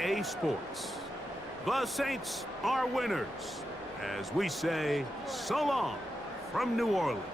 EA Sports. The Saints are winners, as we say so long from New Orleans.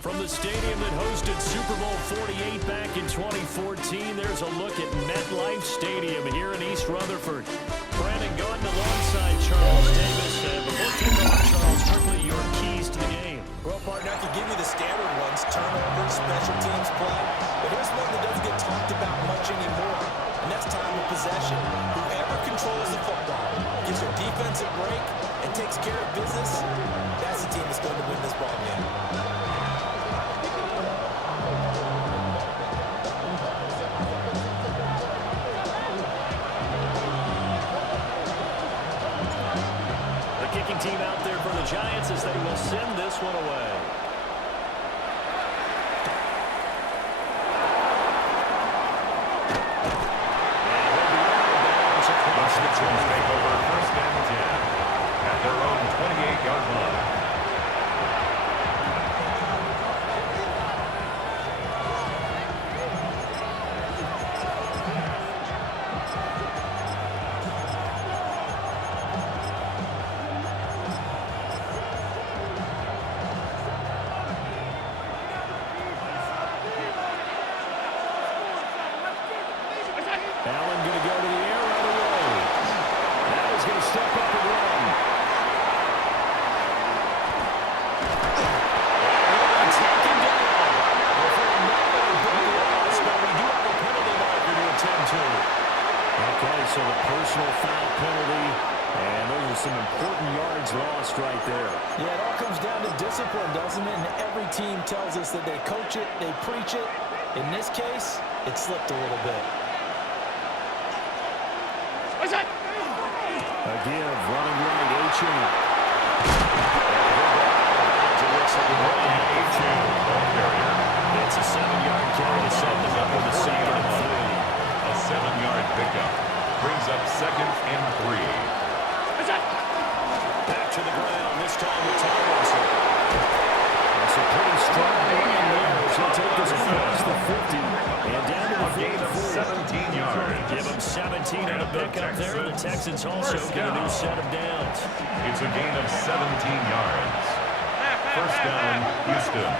From the stadium that hosted Super Bowl 48 back in 2014, there's a look at MetLife Stadium here in East Rutherford. Brandon Gaudin alongside Charles Davis. And before kickoff, Charles, quickly your keys to the game. Well, partner, I can give you the standard ones, turnovers, special teams play. But here's one that doesn't get talked about much anymore, and that's time of possession. Whoever controls the football, gives their defense a break, and takes care of business, that's the team that's going to win this ball game. Team out there for the Giants as they will send this one away. Across the 10, take over first and 10 at their own 28-yard line. Allen going to go to the air right away. Now he's going to step up and run. And taken down. Well, for a moment, a big loss, but we do have a penalty marker to attend to. Okay, so the personal foul penalty, and those are some important yards lost right there. Yeah, it all comes down to discipline, doesn't it? And every team tells us that they coach it, they preach it. In this case, it slipped a little bit. Again, running right, H.M. It's a 7-yard carry to set them up with a 2nd and 3. A 7-yard pickup brings up 2nd and 3. Back to the ground, this time with Tomlinson. It's a pretty strong run there as he'll take this across the 50 and down to the 17 yards. Give him 17 on a pickup there. The Texans also get a new set of downs. It's a gain of 17 yards. First down, Houston.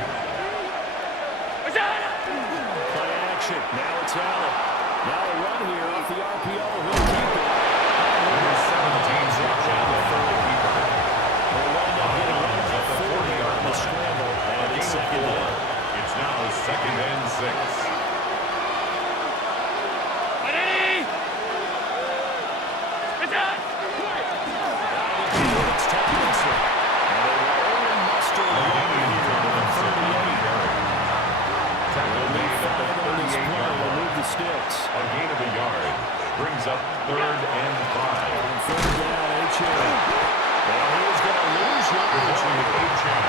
Play action. Now it's Allen. Now a run here off the RPO. He'll keep it. Number 17 drops Allen for the keeper. They'll wind up getting run at the 40 on the scramble. And it's 2nd down. It's now 2nd and 6. A gain of a yard brings up 3rd and 5. On 3rd down, H.M. And he's going to lose yardage. H.M.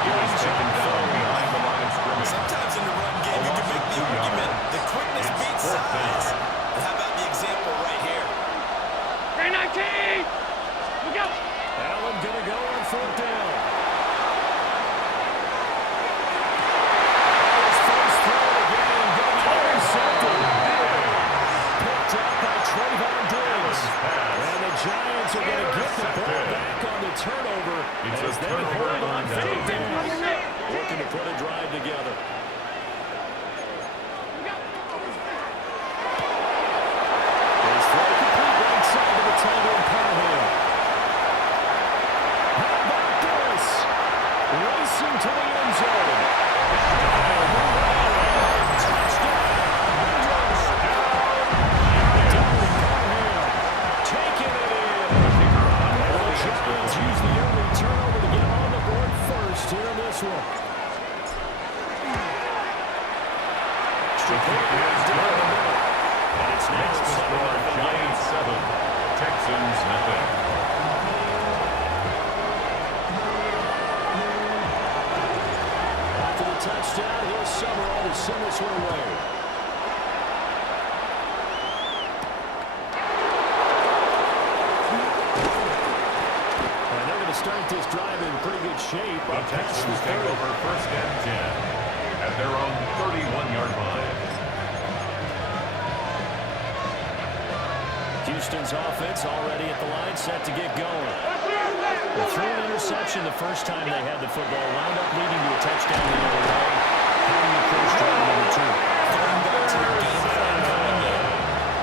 He's taken down behind the line of scrimmage. Sometimes in the run game, you can make the argument the quickness beats size. And how about the example right here? 319! Look out! Allen going to go on 4th down. His first throw of the game going to be intercepted. Picked up by Trayvon Diggs. And the Giants are going to get the ball back on the turnover as they hold on 4th down. Looking to put a drive together. His throw complete right side to the Tango and Parham. How about this? Racing to the end zone. Touchdown. Taking it in. And the Giants use the early turnover to get on the board first here in this one. And it's Next to score, Giants 7, Texans nothing. After the touchdown, here's Summerall to send this one away. And they're going to start this drive in pretty good shape. The Texans take over 1st and 10 at their own 31-yard line. Houston's offense already at the line, set to get going. They threw an interception the first time they had the football, wound up leading to a touchdown the other way. How do you approach drive number 2? Going back to your game plan coming in,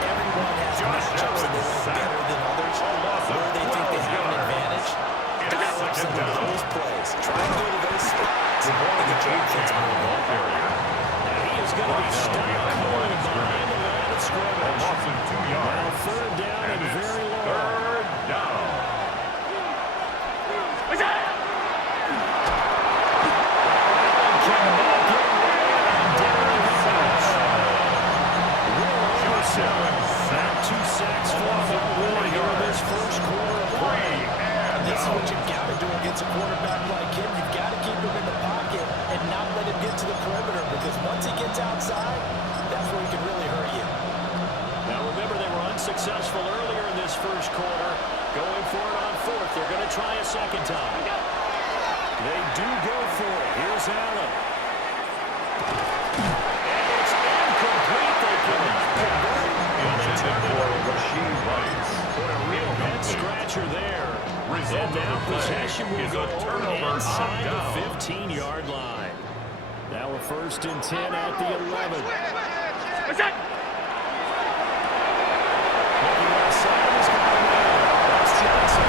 everyone has matchups that they like better than others. Where they think they have an advantage, dial up some of those plays. Try and go to those spots and get your offense moving. He is going to be stopped cold behind the line of scrimmage. Loss of 2 yards. Now third down and very long. Third down. Now 2 sacks for Will here in this first quarter of play. And this is what you've got to do against a quarterback like him. You've got to keep him in the pocket and not let him get to the perimeter, because once he gets outside, that's where he can really hurt you. Now remember, they were unsuccessful earlier in this first quarter. Going for it on fourth. They're going to try a second time. They do go for it. Here's Allen. And it's incomplete. They couldn't convert. Intended for Rashid Rice. What a real head-scratcher there. And now possession will go over inside the 15-yard line. Now a 1st and 10 at the 11. What's that? Looking outside, he's got a man. That's Johnson.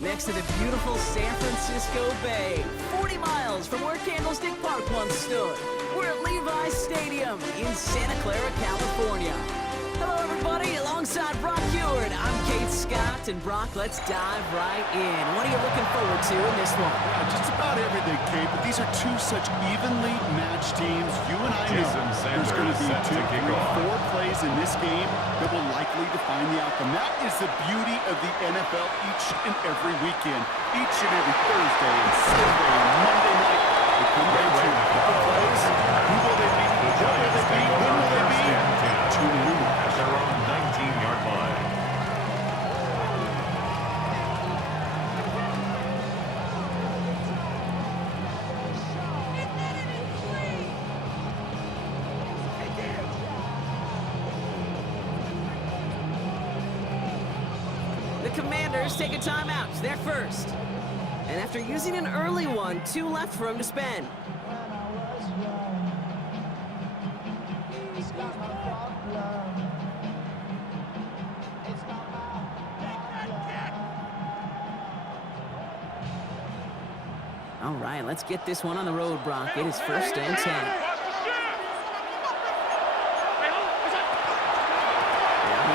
Next to the beautiful San Francisco Bay, 40 miles from where Candlestick Park once stood. We're at Levi's Stadium in Santa Clara, California. Hello, everybody. Alongside Brock Heward, I'm Kate Scott. And Brock, let's dive right in. What are you looking forward to in this one? Yeah, just about everything, Kate, but these are two such evenly matched teams. You and I know there's going to be 2, 3, 4 plays in this game that will likely define the outcome. That is the beauty of the NFL each and every weekend. Each and every Thursday and Sunday and Monday night. They come down to a couple plays. Who will they beat? What will they beat? When will they beat? Two new At their own 19-yard line. The Commanders take a timeout. They're first. And after using an early one, 2 left for him to spend. All right, let's get this one on the road, Brock. It is 1st and 10. Now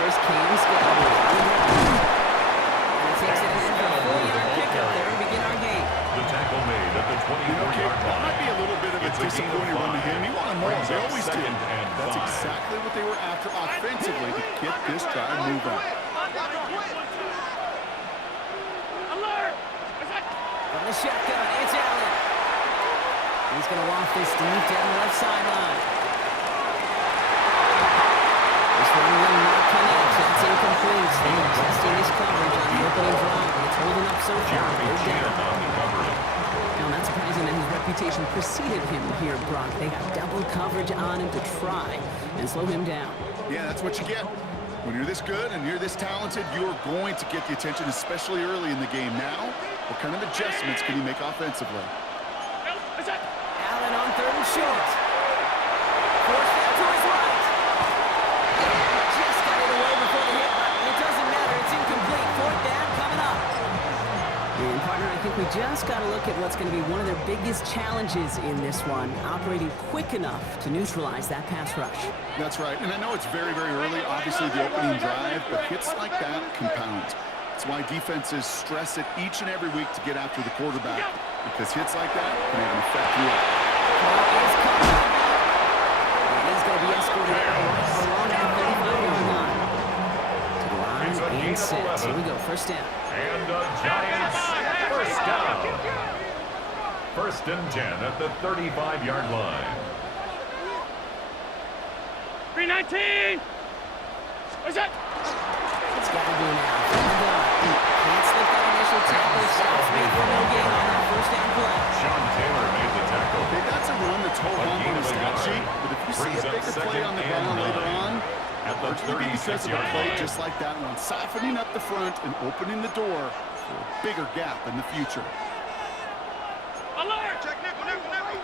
here's Kane Scott. And it takes it in for a 4-yard pickup there to begin our game. The tackle made at the 24-yard That line. might be a little bit of a disappointing run to him. You want to know, they always do. That's exactly what they were after offensively to get this drive moving. From the shotgun, it's Allen. He's going to waft this deep down the left sideline. This one will not connect. That's incomplete. They're testing this coverage on the opening drive. It's holding up so far. They're down. Now, not surprising that his reputation preceded him here, Brock. They got double coverage on him to try and slow him down. Yeah, that's what you get. When you're this good and you're this talented, you're going to get the attention, especially early in the game. Now, what kind of adjustments can he make offensively? Allen on 3rd and short. Forced out to his right. Just got it away before the hit button. It doesn't matter. It's incomplete. 4th down coming up. And, partner, I think we just got to look at what's going to be one of their biggest challenges in this one, operating quick enough to neutralize that pass rush. That's right, and I know it's very, very early, obviously the opening drive, but hits like that compound. That's why defenses stress it each and every week to get after the quarterback, because hits like that can have an effect here. He's going to be escorted out along that 35-yard line. To the line and set. Here we go, 1st down. And the Giants, 1st down. 1st and 10 at the 35-yard line. 319! What's that? It's got to be now. From the gun. Can't slip that initial tackle. Stops made for no gain on that 1st down play. Sean Taylor made the tackle. Okay, that's a run that's hold on the stat sheet, but if you see a bigger play on the ground later on, at the 36-yard play line. just like that one, softening up the front and opening the door for a bigger gap in the future. Alert! Check nickel, nickel, nickel!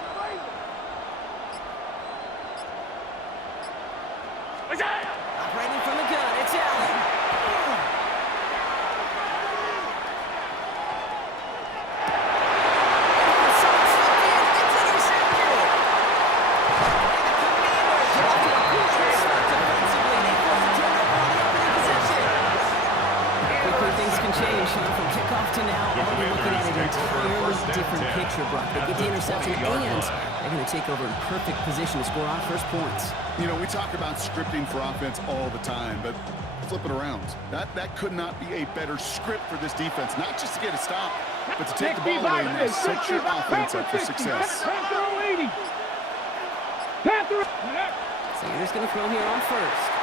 What's that? Operating from the gun. It's Allen. Change from kickoff to now. We're looking at an entirely different picture, Brock. They get the interception, and they're going to take over in perfect position to score our first points. You know, we talk about scripting for offense all the time, but flip it around. That could not be a better script for this defense, not just to get a stop, but to take the ball away and set your offense up for success. Sanders going to throw here on 1st.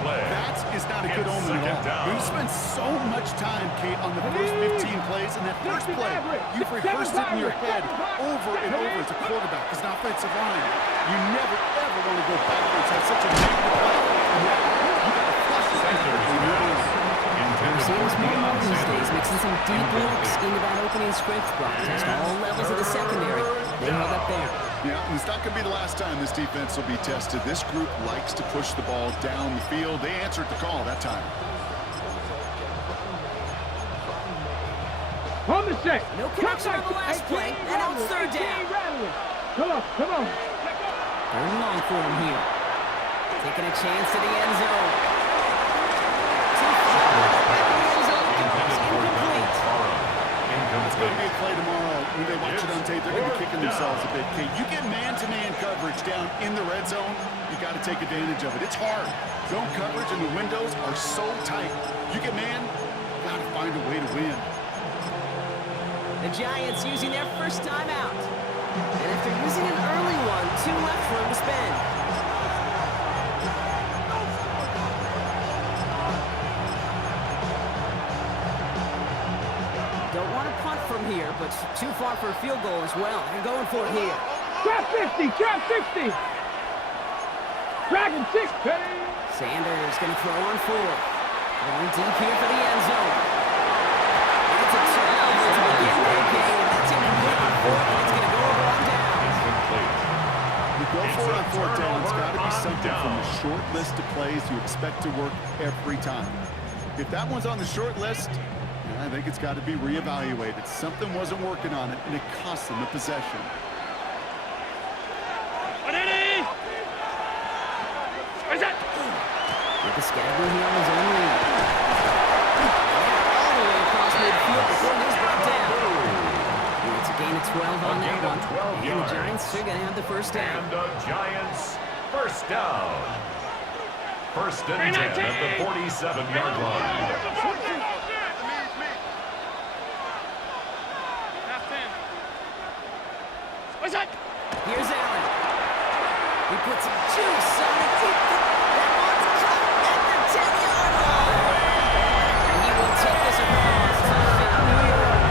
That is not a good omen at all. We've spent so much time, Kate, on the first 15 plays, and that first play, you've rehearsed it in your head over and over as a quarterback, as an offensive line. You never, ever want to go backwards, have such a negative play, and now you got to flush it out as you move on. We're seeing this more and more these days, mixing some deep looks into that opening script, Brock. Test all levels of the secondary. They held up there. Yeah, and it's not going to be the last time this defense will be tested. This group likes to push the ball down the field. They answered the call that time. On the set. No connection on the last play, and now it's third down. Come on, come on. Third and long for him here. Taking a chance to the end zone. Too far. Back in the end zone. Incomplete. It's going to be a play tomorrow. When they watch it on tape, they're going to be kicking themselves a bit. Okay, you get man-to-man coverage down in the red zone, you got to take advantage of it. It's hard. Zone coverage and the windows are so tight. You get man, you got to find a way to win. The Giants using their first timeout. And after using an early one, 2 left for him to spend. Don't want to punt from here, but too far for a field goal as well. They're going for it here. Trap 50, trap 50. Dragon 6, Sanders going to throw on 4. Going deep here for the end zone. It's a 12 to begin the game. That's incomplete on 4, and it's going to go over on downs. You go for it on fourth down. It's got to be something from the short list of plays you expect to work every time. If that one's on the short list, I think it's got to be reevaluated. Something wasn't working on it, and it cost them the possession. With the Scattergoon here on his own lead. All the way across midfield before he's brought down. And it's a gain of 12 on that one. And the Giants are going to have the first down. And the Giants, first down. First and 10 at the 47-yard line. Here's Allen. He puts some juice on it. That one's caught at the 10-yard line. And he will take this across touchdown New York.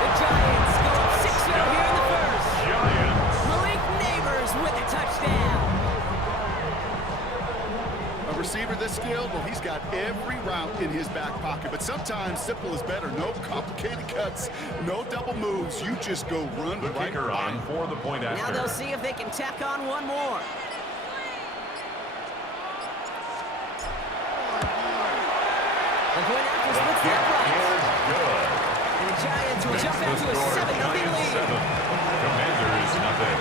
The Giants go up 6-0 here in the first. Giants. Malik Neighbors with a touchdown. A receiver this skilled, well, he's got every route in his back pocket. But sometimes simple is better. No complicated cuts, no double moves. You just go run The right kicker by. on for the point Now after. they'll see if they can tack on one more. The point after splits the uprights. Good. And the Giants will jump out to a 7-0 lead. 7. Commanders, nothing.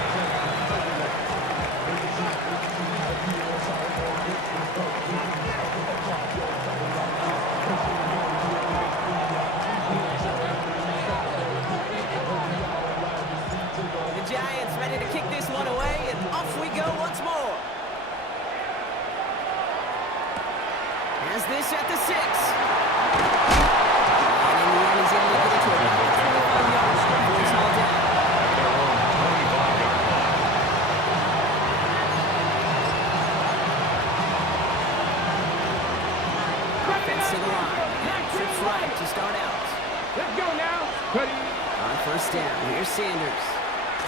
The Giants ready to kick this one away, and off we go once more. As this at the 6. And in the end, he's able to get it to about the 25 yards before he's hauled down. Their own 25-yard line. Offense to the line. Trips right to start out. Let's go now. Ready. On first down, here's Sanders.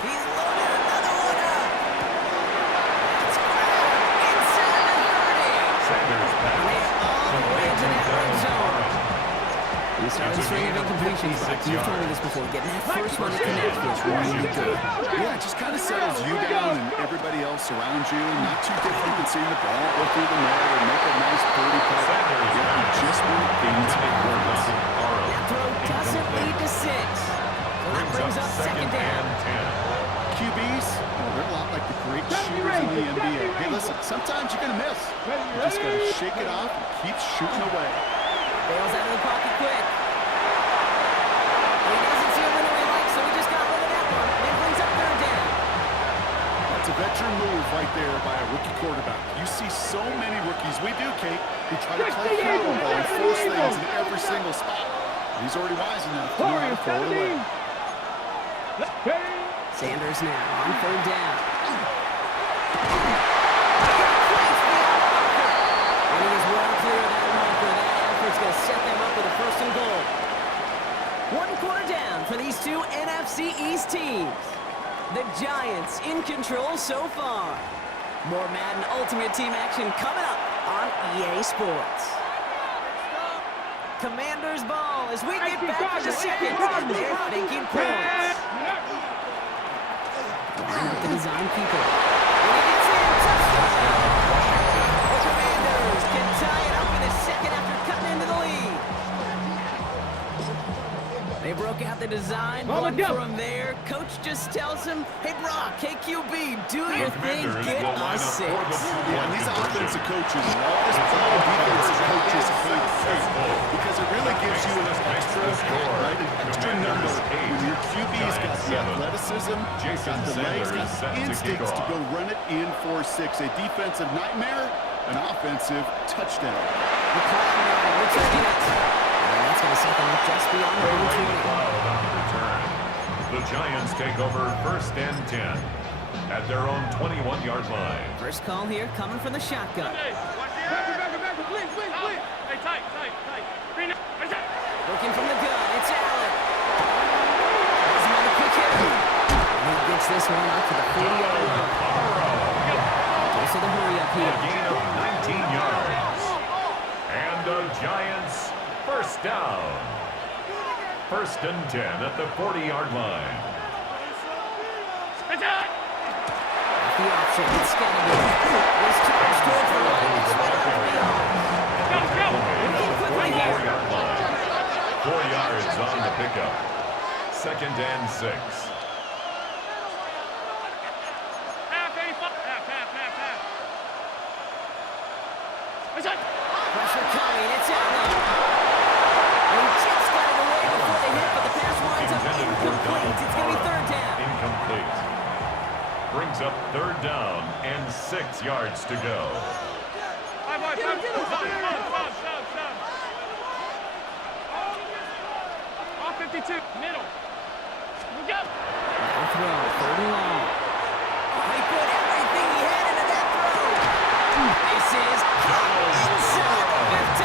He's loaded another one up. That's grabbed inside the 30. Sanders And pass. they are all the way to that red zone. We started the string of incompletions, but you've told me this before. Getting that first one to connect was really good. Yeah, it just kind of settles you down and everybody else around you. Not too different than seeing the ball go through the net or make a nice birdie putt. Sanders Yeah, you just want things to work. That throw doesn't lead to 6. So that brings up second down. QBs, well, they're a lot like the great shooters in the NBA. Hey, listen, sometimes you're going to miss. You just got to shake it off and keep shooting away. Bails out of the pocket quick. He doesn't see a winner he likes, so he just got rid of that one. And it brings up third down. That's a veteran move right there by a rookie quarterback. You see so many rookies, we do, Kate, who try to play hero ball and force things in every single spot. He's already wise enough to know how to throw it away. Sanders now on third down. And he is well clear of that marker. That effort's going to set them up with a first and goal. 1 quarter down for these two NFC East teams. The Giants in control so far. More Madden Ultimate Team action coming up on EA Sports. Commanders ball as we get back for the second. And they're thinking points. Line up the design keeper. When he gets in, touchdown! The Commanders can tie it up in the second after cutting into the lead. They broke out the design, but from there, coach just tells him, hey, Brock, hey, QB, do your thing, get a 6. Yeah, these offensive coaches, all this play defensive coaches because it really gives you an extra, right, an extra number when your QB's got the athleticism, got the legs, got the instincts to go run it in for 6. A defensive nightmare, an offensive touchdown. The cloud now returning it. And that's going to set them up just beyond the Cloud 20. on the return. The Giants take over 1st and 10 at their own 21-yard line. First call here coming from the shotgun. Hey, tight. Looking from the gun, it's Allen. Has him on a quick hit. And he gets this one out to the 40-yard line. Also the hurry up A here. gain of 19 yards. And the Giants, 1st down. 1st and 10 at the 40-yard line. The option, it's Scannable. This charge towards the line. It's right off the arm. Looking quickly here. 4-yard line. 4 yards on the pickup. 2nd and 6. Pressure coming, it's Allen. He just got it away before the hit, but the pass winds up incomplete. It's going to be 3rd down. Incomplete. Brings up 3rd down and 6 yards to go. All 52, middle. Now throw, 3rd and long. He put everything he had into that throw. This is inside the 15.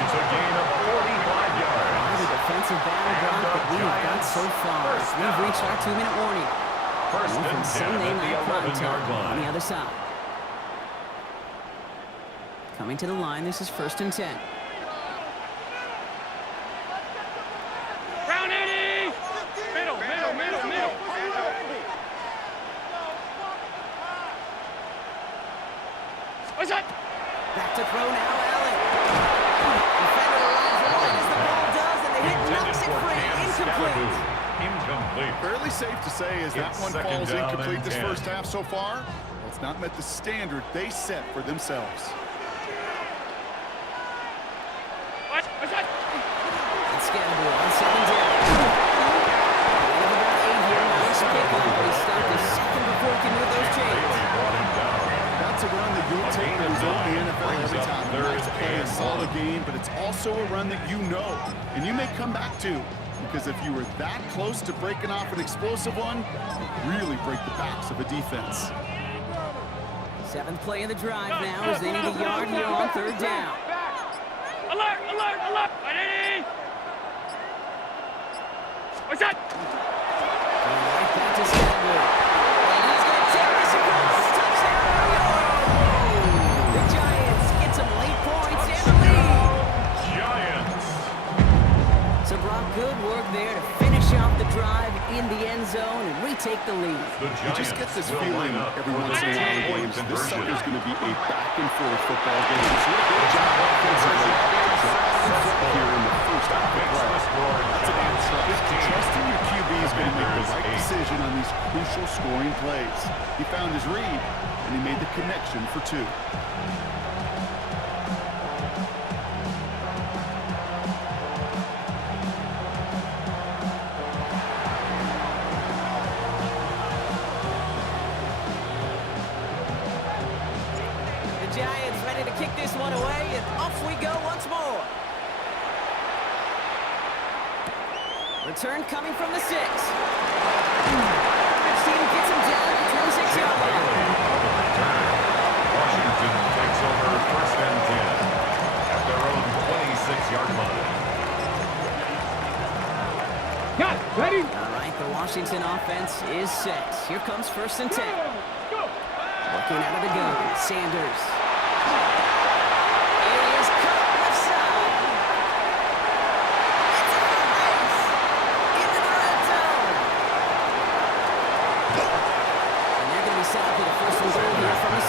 It's a gain of 45 yards. The defensive battle drive that we have got so far. We've reached our 2-minute warning. 1st From and 10 Sunday at night the prime 11-yard time on the line. other side. Coming to the line, this is 1st and 10. Round 80. Middle. What's that? Back to throw now, Allen. Defender lines right as the ball does, and the hit knocks it free. Incomplete. Incomplete. Fairly safe to say as that It's one 2nd falls down incomplete and this 10. first half so far. It's not met the standard they set for themselves. What's that? It's Scannable on 2nd down. Gain of about 8 here. Nice kickoff, but he stopped a second before he can move those chains. Bailey brought him down. That's a run that you'll take the result in the NFL Brings every up time. 3rd Nice play, a and solid 1. game, but it's also a run that you know, and you may come back to, because if you were that close to breaking off an explosive one, really break the backs of a defense. 7th play of the drive now as they need a yard here on 3rd down. Alert. 180. What's that? And right back to Scannable. And he's going to take this across. Touchdown, New York. The Giants get some late points and the lead. Giants. So, Brock, good work there to finish off the drive in the end zone and retake the lead. The You just get this Giants will feeling line up every for once in a while in point games. This conversion. sucker's going to be a back-and-forth football game. So a good job offensively. Here in the first half of Makes play. the score That's about trust. 15. Trusting your QB is going to make the right 8. decision on these crucial scoring plays. He found his read, and he made the connection for 2. The Giants ready to kick this one away, and off we go once more. Return coming from the 6. This team gets him down at the 26-yard line. Washington takes over 1st and 10 at their own 26-yard line. Got it. Ready? All right, the Washington offense is set. Here comes 1st and 10. Looking out of the gun, Sanders. It is caught left side. It's a full base. Into the red zone.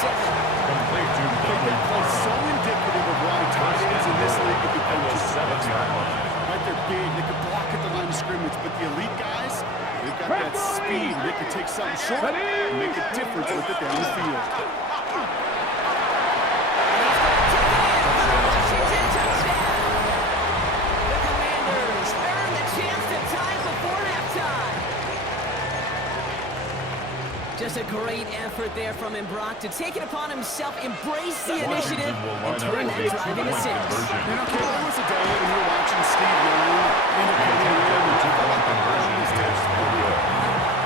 Complete to number It's so indicative of why tight ends in this league have become just 7-yard line. right. They're big. They can block at the line of scrimmage, but the elite guys, they've got that speed. They can take something short and make a difference with it down the field. Just a great effort there from him, Brock, to take it upon himself, embrace the initiative, and turn that drive into 6. You know, Kayla, there was a day when we were watching Steve Young independent and two-point conversions.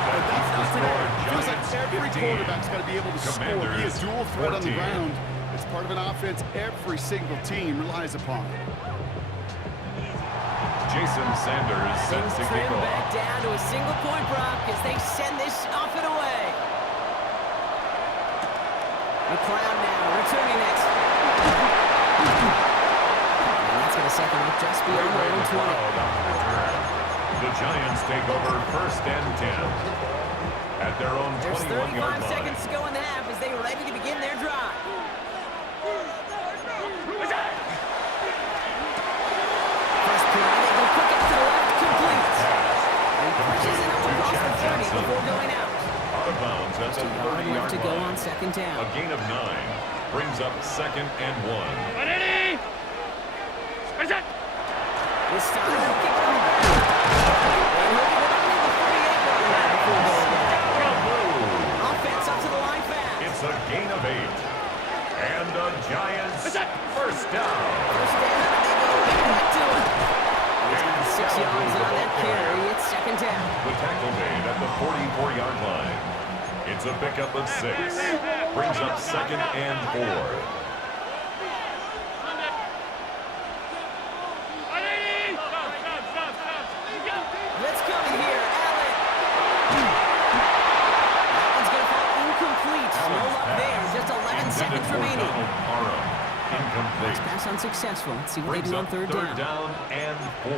But that's not today. It feels like every quarterback's got to be able to score, be a dual threat on the ground. It's part of an offense every single team relies upon. Jason Sanders sends to kick off. Back down to a single point, Brock, as they send this off and away. McLeod now returning it. And that's going to set them up just beyond their own 20. The Giants take over 1st and 10 at their own 21-yard line. There's 35 seconds to go in the half as they are ready to begin their drive. First play, they go quick up to the left, complete. And pushes it up across the 30 before going out. Out of bounds at the 30-yard to go line. on 2nd down. A gain of 9 brings up 2nd and 1. Ready? Where's that? This time, he'll kick it back. And he'll get it only the 48-yard line before going down. Offense up to the line fast. It's a gain of 8. And the Giants first down. First down, and they go right back to it. He's got 6 yards on that carry. It's 2nd down. The tackle made at the 44-yard line. It's a pickup of 6. Brings up 2nd and 4. Let's go here, Allen. That one's going to fall incomplete. No luck there. Just 11 seconds remaining. Incomplete. Pass unsuccessful. Let's see what they Brings do on up 3rd down. down and 4.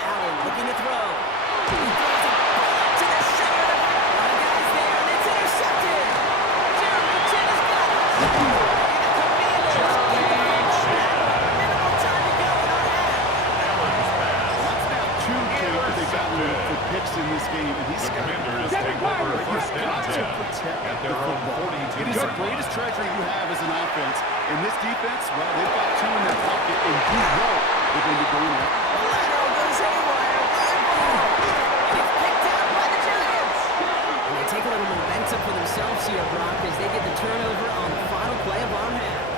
Allen looking to throw. He throws it back to the center. A lot of guys there, and it's intercepted. Jeremy Chin has got it. And the Commanders get the ball back. Minimal time to go in our half. That's now 2 kids that they got for picks in this game, and he's The got Commanders take over 1st and 10 at their own It is the 42-yard greatest line. treasure you have as an offense. And this defense, well, they've got 2 in their pocket, and you know they're going to be going out. The lateral goes haywire. And it's picked out by the Giants. And they take a little momentum for themselves here, Brock, as they get the turnover on the final play of our half.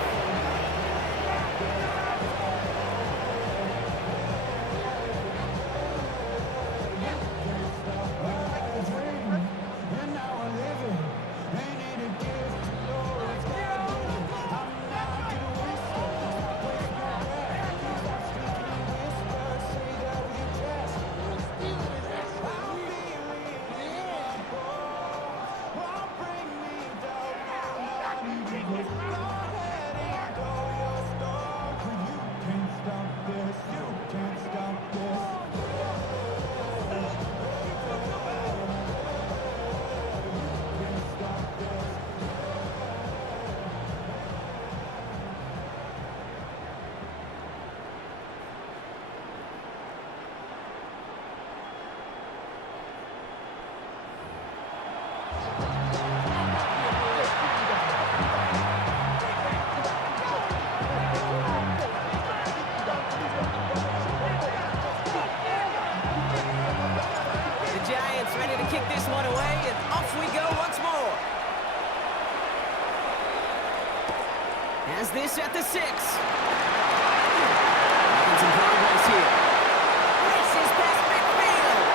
Kick this one away, and off we go once more. Has this at the 6. Making some progress here. Races past midfield.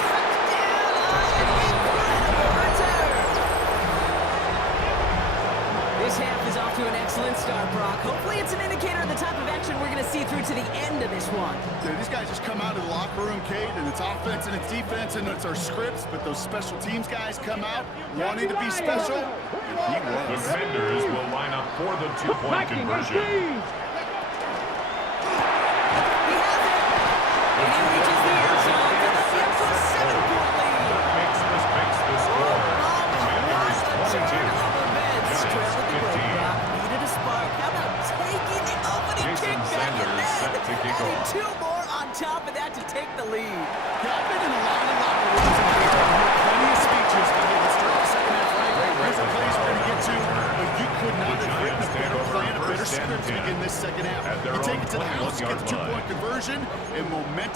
Touchdown on an incredible return. This half is off to an excellent start, Brock. Hopefully it's an indicator of the type of action we're going to see through to the end of this one. Yeah, these guys just come out of the locker room, Kate, and it's offense and it's defense and it's our scripts, but those special teams guys come out wanting to be special, and he The was. Commanders will line up for the 2-point conversion. He has it! And he reaches the end zone for the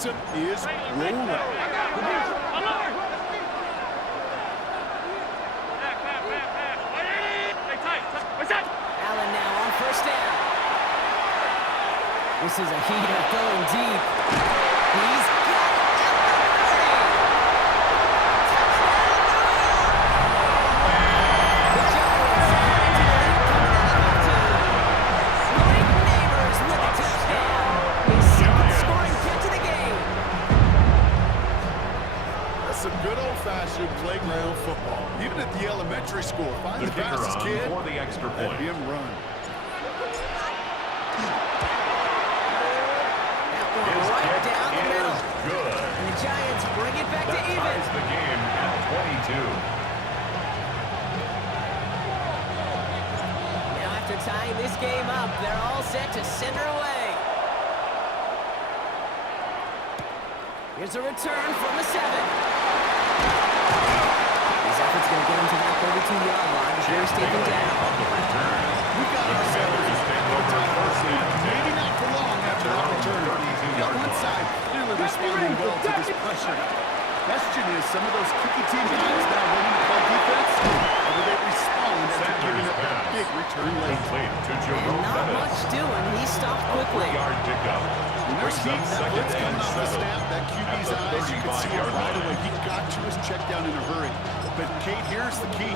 momentum is rolling. Allen now on first down. This is a heater going deep. He's got it. The Giants are into the lead coming out of two. Mike Neighbors with a touchdown. His second scoring hit to the game. That's some good old-fashioned playground football. Even at the elementary school, find The the kicker fastest on kid for the extra and point. him run. That one right down the middle. Good. And the Giants bring it back to That even. ties the game at 22. Now after tying this game up, they're all set to send her away. Here's a return from the 7. His effort's going to get him to that 32-yard line before he's taken down. On the return. We got ourselves a take over first and 10. maybe not for long after that return. Got one side clearly responding well to this pressure. Question is, some of those kicking team guys now running to play defense, how do they respond after giving up that big return late? Complete to And Jerome not Bettis. much doing. He stopped quickly. 4-yard pickup. When there's Brings heat, up that second blitz and coming off the 7. snap, that QB's At the eyes, you can see it 35-yard right line. away. He got to his check down in a hurry. But, Kate, here's the key.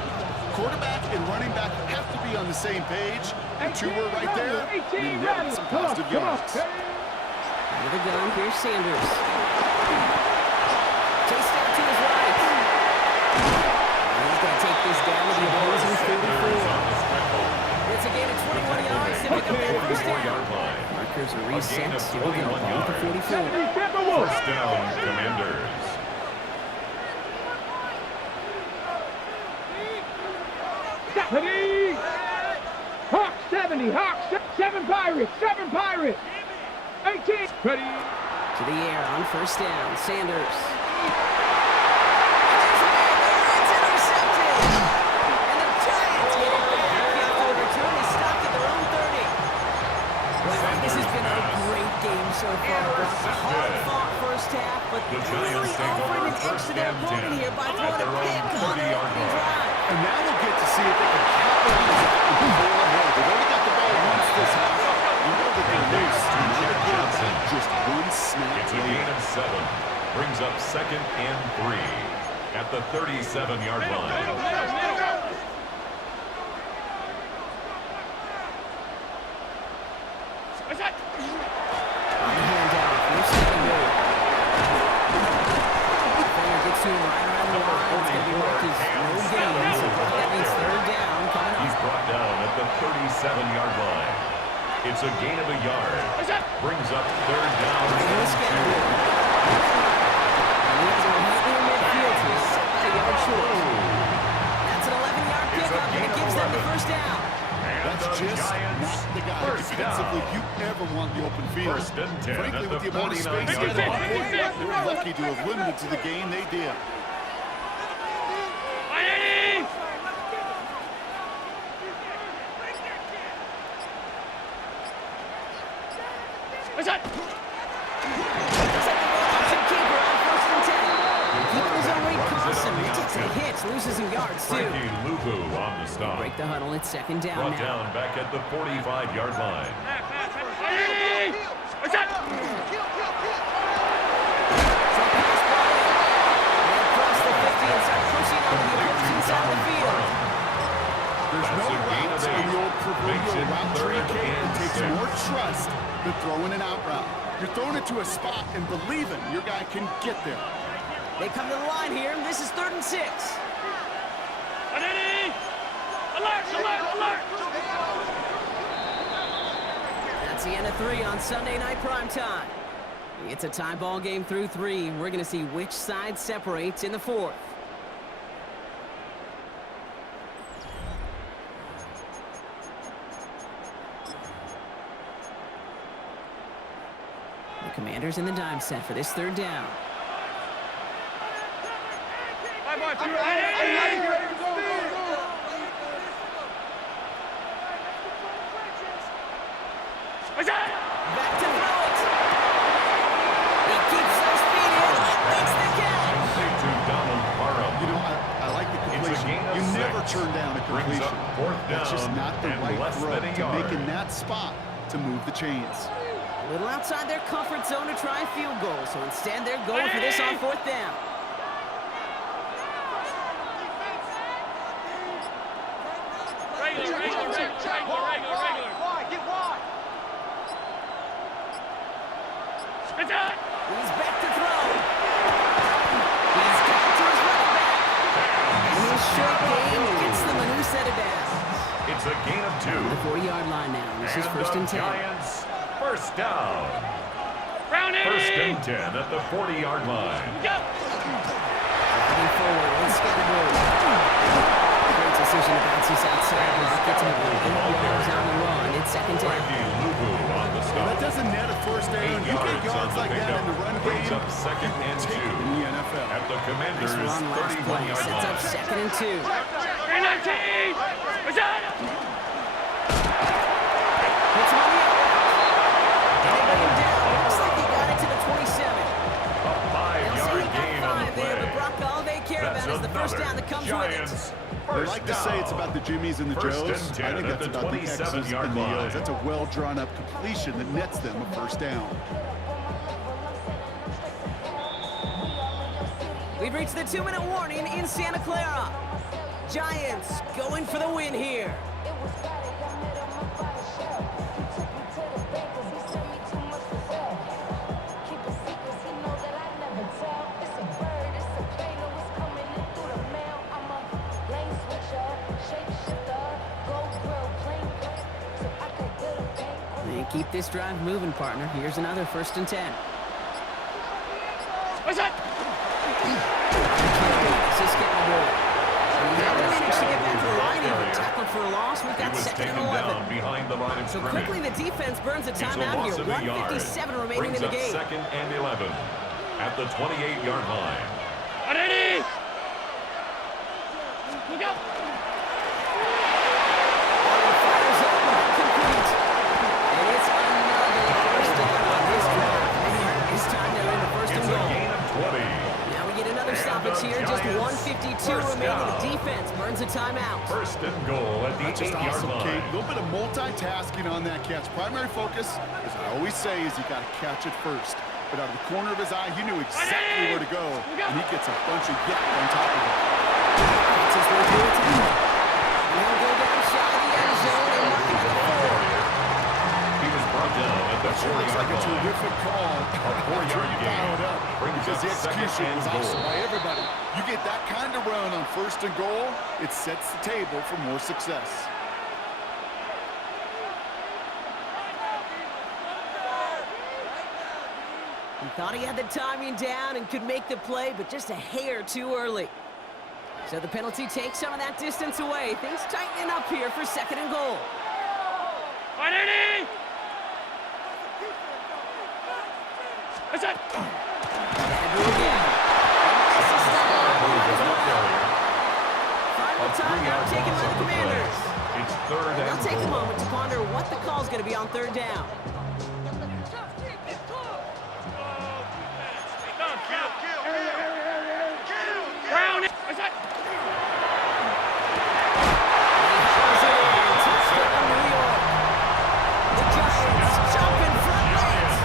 Quarterback and running back have to be on the same page. And two were right there. You nailed some positive yards. Here we go. Here's Sanders. Chase down to his right. And he's going to take this down to the opposing 34. It's a gain of 21 yards to pick up that first down. 4-yard line. Markers are A gain reset. of Here we go. 21 Ball at the yards. 44. First down, Commanders. Hawk 70, Hawk 7 Pirates, 7 Pirates. 18. Ready. To the air on first down. Sanders. It's intercepted. And the Giants get it back after the return is stopped at their own 30. Well, this has been a great game so far, Brock. A hard-fought first half, but The really Giants take offering over an edge first to their and opponent 10 here by at throwing a their own pick on the 30-yard opening line. drive. And now we'll get to see if they can capitalize that and pull ahead. They've only got the ball once this half. You know that they're loose. You know they're getting back just one snap It's a later. gain of 7. Brings up second and 3 at the 37-yard line. On the handoff, here's secondary. Defender gets to him right around the line. It's going to be marked as no gain, so that means third down coming He's up. brought down at the 37-yard line. It's a gain of a yard. Brings up third down Here's and Scandal. 2. And he has a right near midfield, so he's set by a yard short. That's an 11-yard pickup, and it gives them the first down. That's just not the guy defensively you ever want the open field. First and 10 Frankly, at the with the amount of space 49-yard they line. had, they were lucky to have limited to the game they did. Loses some yards, too. Frankie Luvu on the stop. Break the huddle. It's second down Brought now. down back at the 45-yard line. Across the 50 and start pushing on the opposing side of the field. There's no That's a gain routes of on 8. the old Makes proverbial it route tree third cake. It and takes 6. more trust than throwing an out route. You're throwing it to a spot and believing your guy can get there. They come to the line here. This is 3rd and 6. That's the end of 3 on Sunday Night Primetime. It's a tie ball game through 3, and we're going to see which side separates in the 4th. The Commanders in the dime set for this 3rd down. Back to throw it. He keeps 4th That's just down not the and right less throw than a to yard. make in that spot to move the chains. A little outside their comfort zone to try a field goal, so instead they're going for this on 4th down. Regular. Wide, get wide. He's back to throw. He's got to his running back. And his short game gets them a new set of downs. It's a gain of 2. The 40-yard line now. This is And 1st and the 10. Giants, 1st down. 1st and 10 at the 40-yard line. Moving forward, let's get the ball. Great decision to bounce this outside. Gets him about 8 yards on the run. It's 2nd down. On the stop. That doesn't net a first down. 8 You get yards on yards the like that in the pickup. run Brings game. up 2nd and 2 In the NFL. at the Commanders' Nice run last play. 31-yard Sets up line. 2nd and 2. Puts him on the outright. And they bring him down. Looks like he got it to the 27. A They'll 5-yard say he gain got on the 5 there, but play. Brock, all they care That's about is the first down that comes with it. Giants, They first like to say it's down. about the Jimmies and the 1st Joes. and 10 I think at that's the about the X's 27-yard and the line. O's. That's a well-drawn-up completion that nets them a first down. We've reached the 2-minute warning in Santa Clara. Giants going for the win here. And keep this drive moving, partner. Here's another 1st and 10. What's that? Just getting the ball. And he managed to get back to the line even. Tackled for a loss. We've He got was 2nd taken and 11. down behind the line of So scrimmage. quickly the defense burns a It's a timeout loss here. of a yard. 1:57 remaining Brings in the up game. 2nd and 11 at the 28-yard line. Ready? Look out. Fires up, complete. And it's another first down on this drive. Man, this time they're in the 1st and It's a goal. gain of 20. Now we get another stoppage the here. Just Giants' 1:52 first remaining. down. The defense burns a timeout. 1st and goal at the That's just 8-yard awesome, Kate. line. A little bit of multitasking on that catch. Primary focus, as I always say, is you got to catch it first. But out of the corner of his eye, he knew exactly where to go, and he gets a bunch of yak on top of it. That's his way to a tackle. And he'll go down shy of the end zone and knock it to the 4. He was brought down at the Sure looks 4-yard like a line. terrific call. A 4-yard gain. Dialed up Brings because the up 2nd execution and was awesome goal. by everybody. You get that kind of run on 1st and goal, it sets the table for more success. He thought he had the timing down and could make the play, but just a hair too early. So the penalty takes some of that distance away. Things tightening up here for 2nd and goal. Ready? What's that? And do again. This is step on the line as well. Final timeout taken by the Commanders. It's 3rd and They'll take a goal. moment to ponder what the call's going to be on 3rd down. Brown. What's that? Touchdown, New York. The Giants jumping front legs.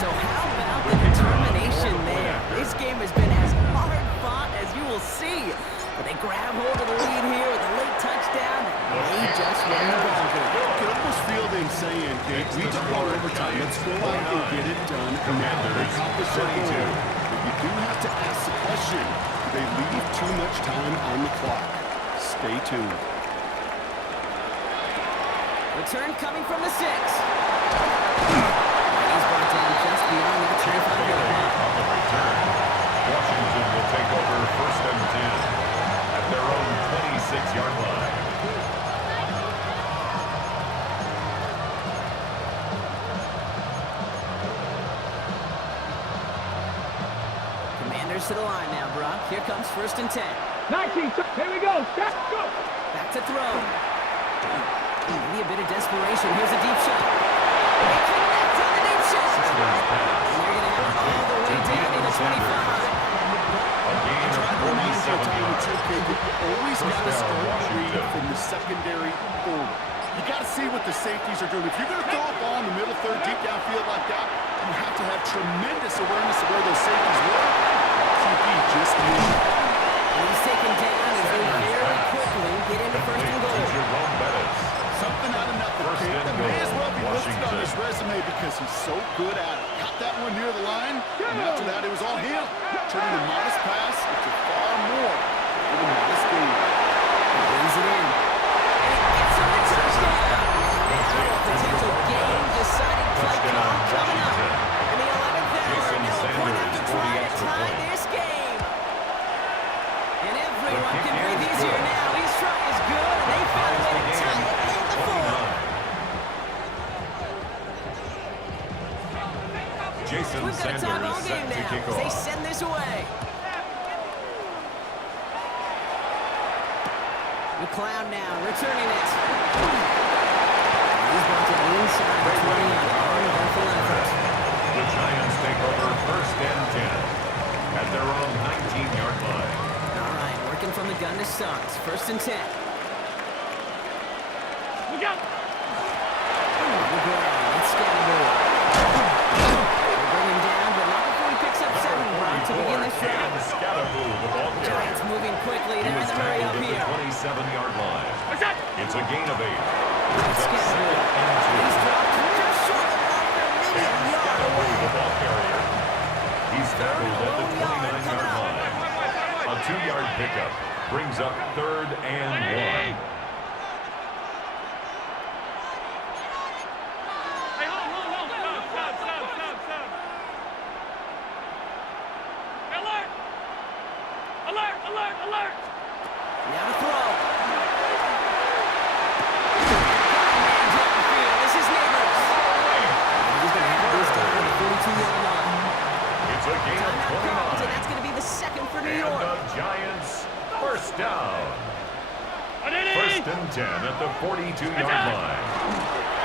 So how about the determination there? This game has been as hard fought as you will see. But they grab hold of the lead here with a late touchdown. And they just win the ball game. You can almost feel them saying, Kate, we took on overtime. Let's go out and get it done. And now they accomplish their goal. But you do have to ask the question, do they leave too much time on the clock? Stay tuned. Return coming from the 6. He's brought down just beyond that 25-yard line. On the return, Washington will take over 1st and 10 at their own 26-yard line. Commanders to the line now, Brock. Here comes 1st and 10. 19. Here we go. Step. Go. Back to throw. Maybe a bit of desperation. Here's a deep shot. They connect on the deep shot. And they're going to have it all the way down to the 25. A gain of 47 yards. You always got to down, start read Washington. from the secondary forward. You got to see what the safeties are doing. If you're going to throw a ball in the middle third, deep downfield like that, you have to have tremendous awareness of where those safeties were. QB just missed. And he's taken down as they very quickly get into first and goal. Something out of nothing, First kid. and That may as goal, well be listed on Washington. his resume because he's so good at it. Got that one near the line, and after that, it was all him. Turning a modest pass into far more than a modest gain. Brings it in. And it gets him a touchdown. Potential game-deciding play call coming up. In the 11th hour, now a point after trying to tie this game. And everyone can breathe easier now. His try is good, and they found a way to tie it in the fourth. Jason We've got a tie ball Sanders game set to now kick as they off. send this away. McLeod now returning it. He's brought to the inside the 20 on the left. The Giants take over first and 10 at their own 19-yard line. All right, working from the gun to start. First and 10. Look out! McGrath, let's Scatterboard. They bring him down, but not before he picks up 7 Brock to begin this drive. Scatterboo, the ball carrier. Giants moving quickly. He They're in was the hurry up tackled at here. the 27-yard line. What's that? It's a gain of 8. Scatterboard. He's dropped just short of the marker, maybe a yard Scatterboo, away. the ball carrier. He's tackled at the 29-yard line. A 2-yard pickup brings up 3rd and 1. Hey, hold. Stop. Alert! Alert! Now to throw. Man downfield. This is Neighbors. He's going to have this down at the 42-yard line. It's a gain of Timeout called, 29. and that's going to be the second for New And York. the Giants first down. First and 10 at the 42-yard line.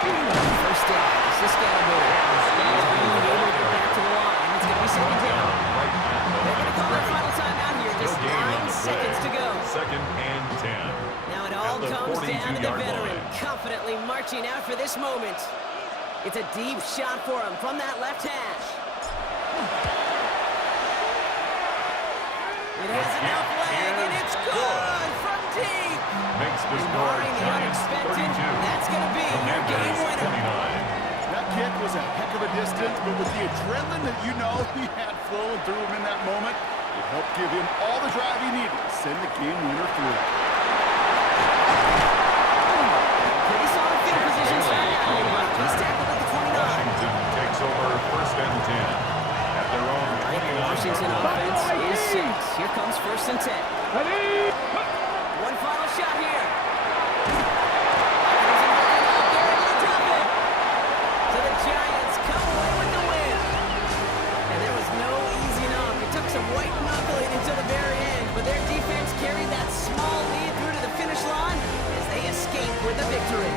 First down. This is Scatterboard. He's being able to get back to the line. It's going to be second down. Right at the They're line going to of call that scrimmage. final timeout here. No Just gain on 9 the seconds to play. go. Second and 10. Now it all At the comes down to the 42-yard veteran, line. confidently marching out for this moment. It's a deep shot for him from that left hash. It has enough leg, and it's good from deep. Makes the score Barring the Giants unexpected, 32. that's going to be your game Commanders winner. 29. That kick was a heck of a distance, but with the adrenaline that you know he had flowing through him in that moment, it helped give him all the drive he needed to send the game winner through. Pretty solid field position starting out here, Mike. He's tackled at the 29. Washington takes over first and 10 at their own 29-yard Washington line. offense is 6. Here comes first and 10. Ready? One final shot here. There's another out there to the top it. So the Giants come away with the win. And there was no easing up. It took some white knuckling until the very end, but their defense carried that small lead through to the finish line as they escape with a victory.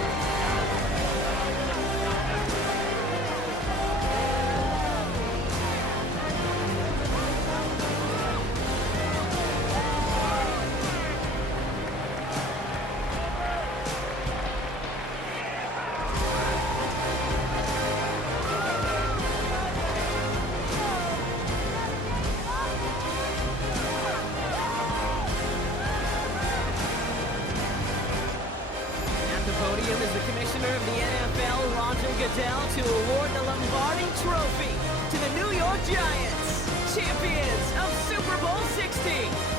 At the podium is the commissioner of the NFL, Roger Goodell, to award the Lombardi Trophy to the New York Giants, champions of Super Bowl 60.